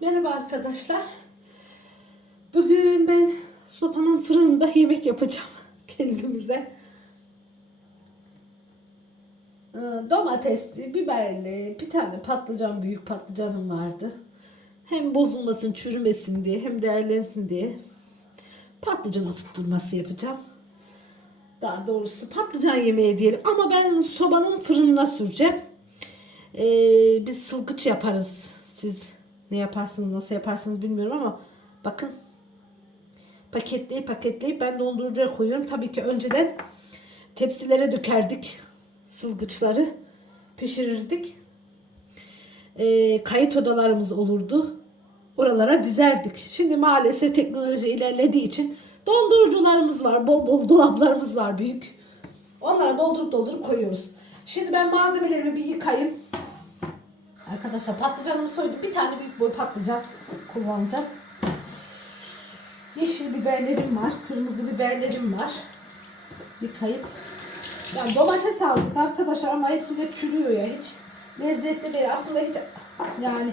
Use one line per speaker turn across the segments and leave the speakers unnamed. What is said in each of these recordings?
Merhaba arkadaşlar. Bugün ben sopanın fırınında yemek yapacağım kendimize. Ee, Domatesli, biberli, bir tane patlıcan, büyük patlıcanım vardı. Hem bozulmasın, çürümesin diye, hem değerlensin diye patlıcan tutturması yapacağım. Daha doğrusu patlıcan yemeği diyelim ama ben sobanın fırınına süreceğim. Ee, biz sılgıç yaparız. Siz ne yaparsınız, nasıl yaparsınız bilmiyorum ama bakın paketleyip paketleyip ben dondurucuya koyuyorum. Tabii ki önceden tepsilere dökerdik sılgıçları pişirirdik. Ee, kayıt odalarımız olurdu. Oralara dizerdik. Şimdi maalesef teknoloji ilerlediği için dondurucularımız var. Bol bol dolaplarımız var büyük. Onlara doldurup doldurup koyuyoruz. Şimdi ben malzemelerimi bir yıkayayım. Arkadaşlar patlıcanımı soydum. Bir tane büyük boy patlıcan kullanacağım. Yeşil biberlerim var. Kırmızı biberlerim var. Yıkayıp. Yani domates aldık arkadaşlar ama hepsi de çürüyor ya. Hiç lezzetli değil. Aslında hiç yani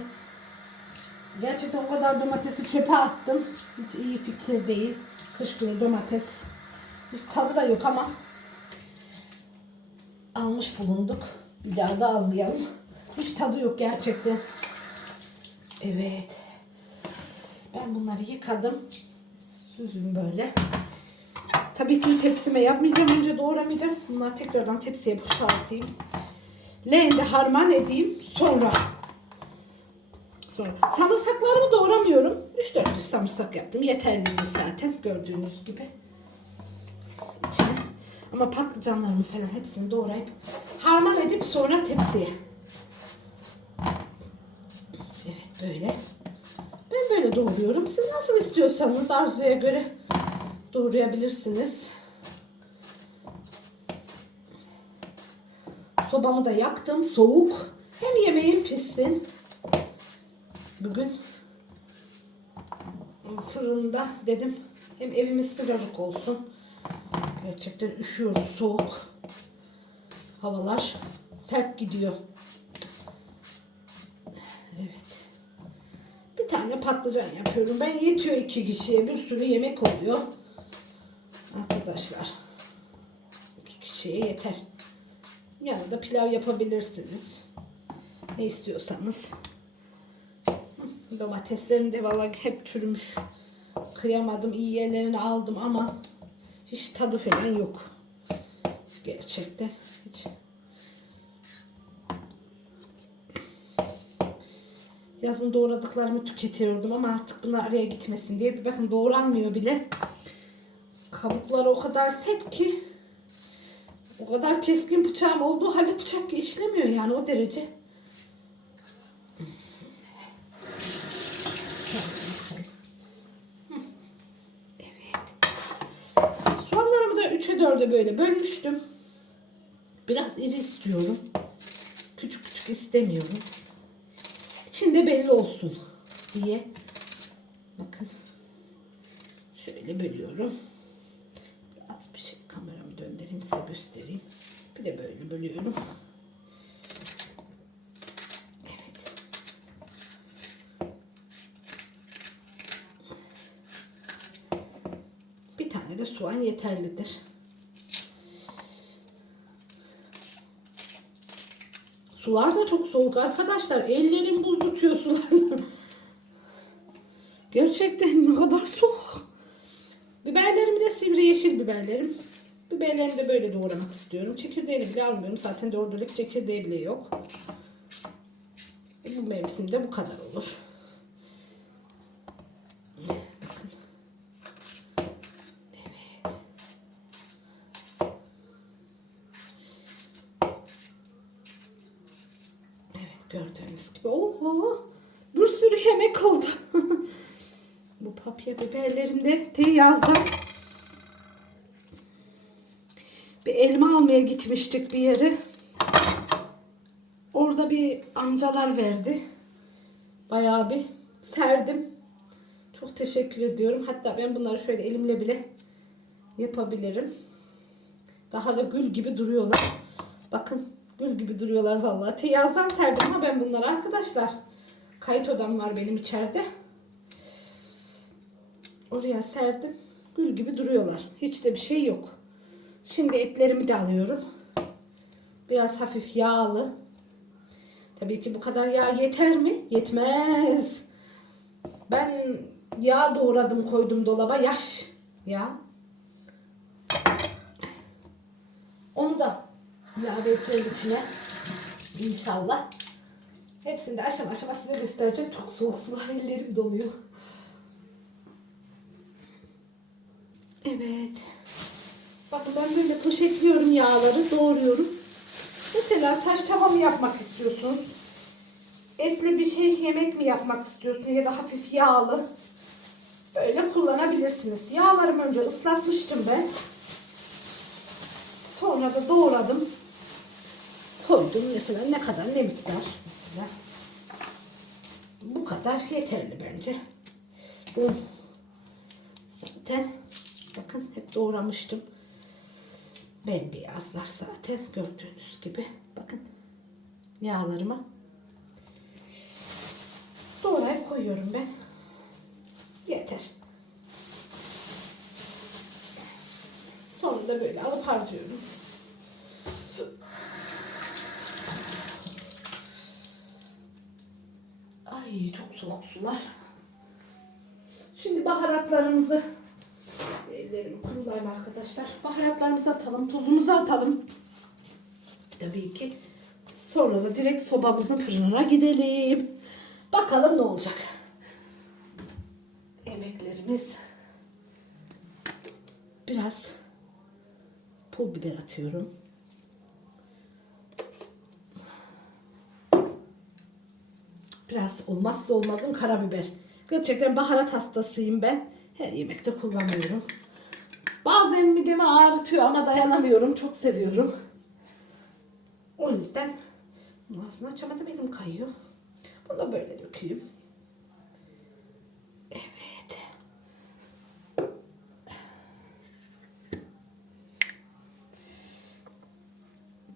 gerçekten o kadar domatesi çöpe attım. Hiç iyi fikir değil. Kış günü domates. Hiç tadı da yok ama almış bulunduk. Bir daha da almayalım. Hiç tadı yok gerçekten. Evet. Ben bunları yıkadım. Süzün böyle. Tabii ki tepsime yapmayacağım. Önce doğramayacağım. Bunları tekrardan tepsiye boşaltayım. Leğende harman edeyim. Sonra. Sonra. Samırsaklarımı doğramıyorum. 3-4 diş samırsak yaptım. Yeterliydi zaten. Gördüğünüz gibi. İçine. Ama patlıcanlarımı falan hepsini doğrayıp harman edip sonra tepsiye. Evet böyle. Ben böyle doğruyorum. Siz nasıl istiyorsanız arzuya göre doğrayabilirsiniz. Sobamı da yaktım. Soğuk. Hem yemeğim pişsin. Bugün fırında dedim hem evimiz sıcacık olsun. Gerçekten üşüyoruz soğuk. Havalar sert gidiyor. Evet. Bir tane patlıcan yapıyorum. Ben yetiyor iki kişiye. Bir sürü yemek oluyor. Arkadaşlar. iki kişiye yeter. Yanında pilav yapabilirsiniz. Ne istiyorsanız. Domateslerim de vallahi hep çürümüş. Kıyamadım. iyi yerlerini aldım ama hiç tadı falan yok. Gerçekten hiç. Yazın doğradıklarımı tüketiyordum ama artık bunlar araya gitmesin diye. Bir bakın doğranmıyor bile. Kabukları o kadar sert ki o kadar keskin bıçağım olduğu halde bıçak işlemiyor yani o derece. Soğanlarımı da 3'e 4'e böyle bölmüştüm. Biraz iri istiyorum. Küçük küçük istemiyorum. İçinde belli olsun diye. Bakın. Şöyle bölüyorum. Az bir şey kameramı döndüreyim size göstereyim. Bir de böyle bölüyorum. Bir tane de soğan yeterlidir. Sular da çok soğuk arkadaşlar. Ellerim buz tutuyor sularla. Gerçekten ne kadar soğuk. Biberlerimi de sivri yeşil biberlerim. Biberlerimi de böyle doğramak istiyorum. Çekirdeğini bile almıyorum. Zaten dördülük çekirdeği bile yok. Bu mevsimde bu kadar olur. Gördüğünüz gibi. Oho! Bir sürü yemek oldu. Bu papya biberlerim de te yazdan bir elma almaya gitmiştik bir yere. Orada bir amcalar verdi. Bayağı bir serdim. Çok teşekkür ediyorum. Hatta ben bunları şöyle elimle bile yapabilirim. Daha da gül gibi duruyorlar. Bakın gül gibi duruyorlar vallahi. Teyazdan serdim ama ben bunları arkadaşlar. kayıt odam var benim içeride. Oraya serdim. Gül gibi duruyorlar. Hiç de bir şey yok. Şimdi etlerimi de alıyorum. Biraz hafif yağlı. Tabii ki bu kadar yağ yeter mi? Yetmez. Ben yağ doğradım koydum dolaba. Yaş yağ. Onu da ilave edeceğim içine. İnşallah. Hepsini de aşama aşama size göstereceğim. Çok soğuk sular ellerim donuyor. Evet. Bakın ben böyle poşetliyorum yağları, doğruyorum. Mesela saç tava mı yapmak istiyorsun? Etli bir şey yemek mi yapmak istiyorsun ya da hafif yağlı? Böyle kullanabilirsiniz. Yağlarımı önce ıslatmıştım ben. Sonra da doğradım. Koydum mesela ne kadar ne miktar mesela. Bu kadar yeterli bence. Un. Zaten bakın hep doğramıştım. Bembeyazlar zaten gördüğünüz gibi. Bakın yağlarıma doğrayıp koyuyorum ben. Yeter. Sonra da böyle alıp harcıyorum. Ay çok soğuk sular. Şimdi baharatlarımızı ellerimi kurulayım arkadaşlar. Baharatlarımızı atalım, tuzumuzu atalım. Tabii ki. Sonra da direkt sobamızın fırınına gidelim. Bakalım ne olacak. Yemeklerimiz biraz pul biber atıyorum. Biraz olmazsa olmazım karabiber. Gerçekten baharat hastasıyım ben. Her yemekte kullanıyorum. Bazen midemi ağrıtıyor ama dayanamıyorum. Çok seviyorum. O yüzden ağzını açamadım elim kayıyor. Bunu da böyle dökeyim. Evet.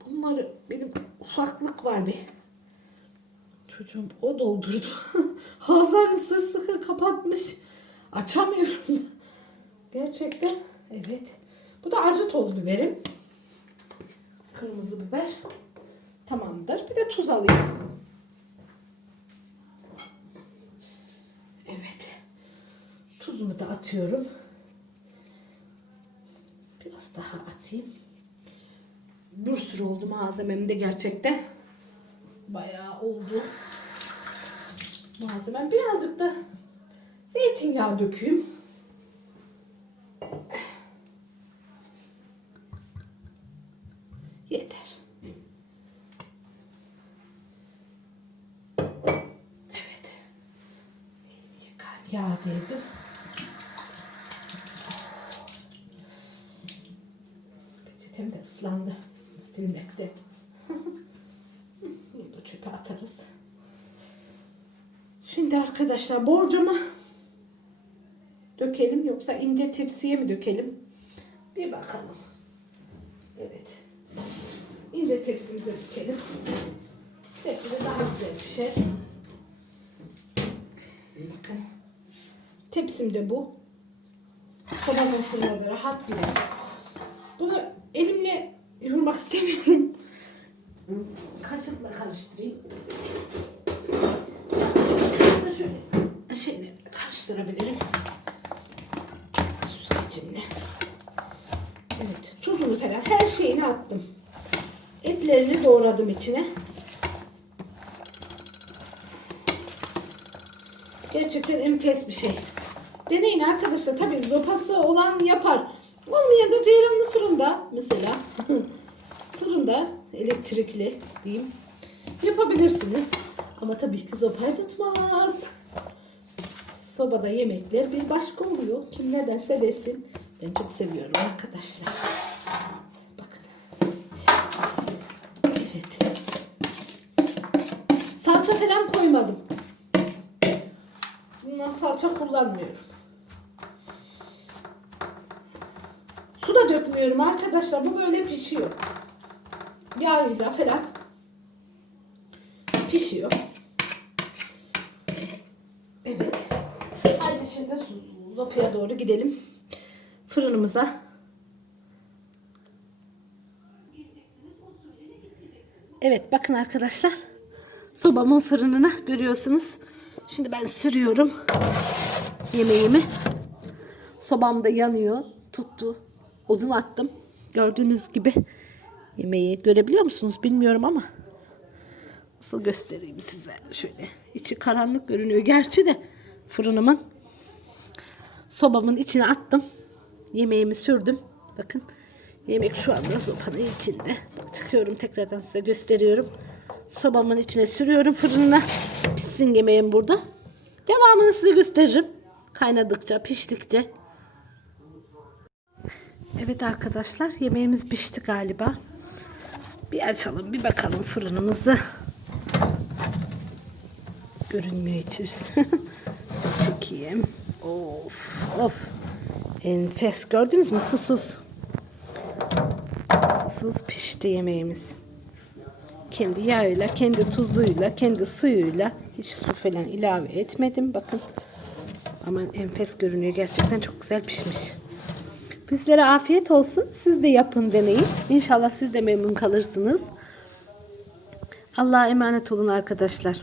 Bunları benim ufaklık var bir. Çocuğum o doldurdu. Ağızlarını sır sıkı kapatmış. Açamıyorum. Gerçekten. Evet. Bu da acı toz biberim. Kırmızı biber. Tamamdır. Bir de tuz alayım. Evet. Tuzumu da atıyorum. Biraz daha atayım. Bir sürü oldu malzemem de gerçekten. Bayağı oldu. Malzemem. Birazcık da zeytinyağı dökeyim. Yeter. Evet. Yağ değdi. Peçetem de ıslandı. Silmekte. Bunu da çöpe atarız. Şimdi arkadaşlar borcama dökelim yoksa ince tepsiye mi dökelim? Bir bakalım. Evet. İnce tepsimize dökelim. Tepside daha güzel pişer. Bakın. Tepsim de bu. Sabahın fırında rahat bile. Bunu elimle yurmak istemiyorum. Kaşıkla karıştırayım. Hatta şöyle şeyle karıştırabilirim. Süzgecimle. Evet. Tuzunu falan her şeyini attım. Etlerini doğradım içine. Gerçekten enfes bir şey. Deneyin arkadaşlar. Tabii zopası olan yapar. Olmayan da ceylanlı fırında mesela. fırında elektrikli diyeyim. Yapabilirsiniz. Ama tabii ki sopayı tutmaz. Sobada yemekler bir başka oluyor. Kim ne derse desin. Ben çok seviyorum arkadaşlar. Bakın. Evet. Salça falan koymadım. Bundan salça kullanmıyorum. Su da dökmüyorum arkadaşlar. Bu böyle pişiyor. Yağıyla falan pişiyor. Evet. Hadi şimdi Zopa'ya doğru gidelim. Fırınımıza. Evet bakın arkadaşlar. Sobamın fırınına görüyorsunuz. Şimdi ben sürüyorum yemeğimi. Sobam da yanıyor. Tuttu. Odun attım. Gördüğünüz gibi yemeği görebiliyor musunuz bilmiyorum ama nasıl göstereyim size şöyle. İçi karanlık görünüyor gerçi de fırınımın sobamın içine attım. Yemeğimi sürdüm. Bakın yemek şu anda sobanın içinde. Çıkıyorum tekrardan size gösteriyorum. Sobamın içine sürüyorum fırınına. Pişsin yemeğim burada. Devamını size gösteririm. Kaynadıkça, piştikçe. Evet arkadaşlar yemeğimiz pişti galiba. Bir açalım bir bakalım fırınımızı. Görünmüyor içerisi. Çekeyim. Of of. Enfes. Gördünüz mü? Susuz. Susuz pişti yemeğimiz. Kendi yağıyla, kendi tuzuyla, kendi suyuyla hiç su falan ilave etmedim. Bakın. Aman enfes görünüyor. Gerçekten çok güzel pişmiş. Bizlere afiyet olsun. Siz de yapın deneyin. İnşallah siz de memnun kalırsınız. Allah'a emanet olun arkadaşlar.